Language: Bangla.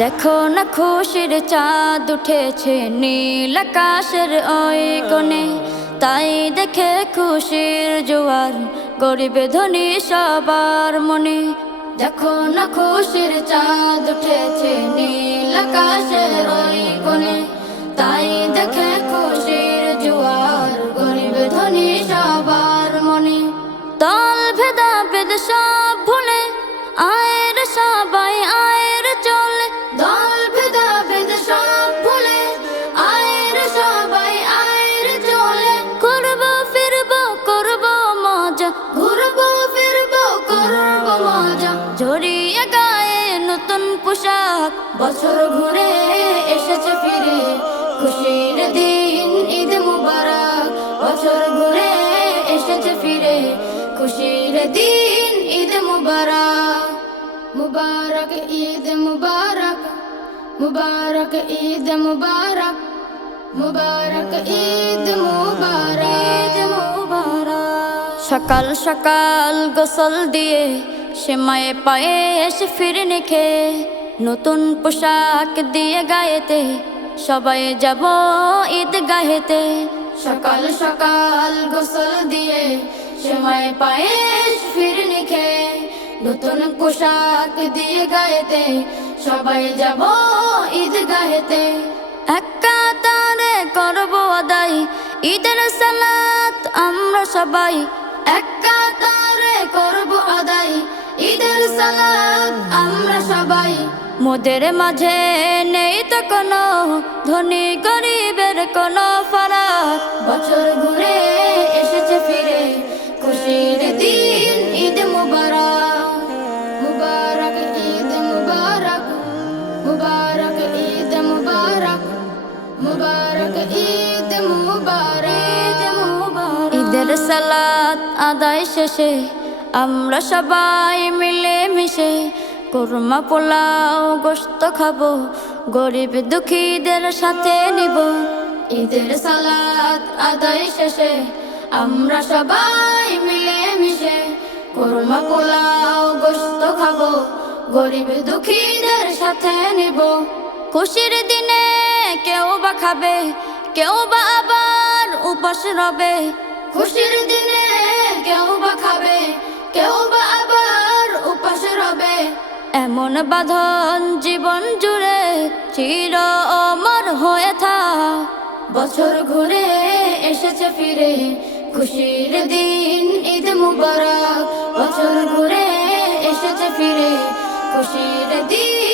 দেখো না খুশির চাঁদ উঠেছে নীল আকাশের ওই কোণে। তাই দেখে খুশির জোয়ার, গরিবে ধনী সবার মনে। দেখো না খুশির চাঁদ উঠেছে নীল আকাশের ওই কোণে। তাই দেখে খুশির জোয়ার, গরিবে ধনী সবার মনে। দল ভেদা ভেদ সব পোশাক বছর ঘুরে এসেছে ফিরে। খুশির দিন, ঈদ মুবারক, বছর ঘুরে এসেছে ফিরে। খুশির দিন, ঈদ মুবারক মুবারক, ঈদ মুবারক মুবারক, ঈদ মুবারক মুবারক, ঈদ মুবারক সকাল সকাল গোসল দিয়ে সে মায়ে পায়ে এসে ফিরে খেয়ে নতুন পোশাক দিয়ে গায়েতে, সবাই যাব ঈদ গাহেতে। সকাল সকাল গোসল দিয়ে সময় মায়ে পায়ে ফিরে খেয়ে, নতুন পোশাক দিয়ে গায়েতে, সবাই যাব ঈদ গাহেতে। একা তারে করব আদায়, ঈদের সালাত আমরা সবাই। একা তারে করব আদায়, ঈদের সালাত মোদের মাঝে নেই তো কোনো ধনী গরিবের কোনো ফারাক। বছর ঘুরে এসেছে ফিরে, খুশির দিন, ঈদ মুবারক। মুবারক, ঈদ মুবারক। মুবারক, ঈদ মুবারক। মুবারক, ঈদ মুবারক ঈদের সালাত আদায় শেষে আমরা সবাই মিলে মিশে কুরমা পোলাও গোস্ত খাব, গরিব দুঃখীদের সাথে নিব। ঈদের সালাত আদায় শেষে আমরা সবাই মিলে মিশে কুরমা পোলাও গোস্ত খাব, গরিব দুঃখীদের সাথে নিব। খুশির দিনে কেউ বা খাবে, কেউ বা আবার উপাস রবে। খুশির দিনে কেউ বা খাবে, কেউ বা এমন বাঁধন জীবন জুড়ে চির অমর হয়ে থাক। বছর ঘুরে এসেছে ফিরে, খুশির দিন ঈদ মুবারক। বছর ঘুরে এসেছে ফিরে, খুশির দিন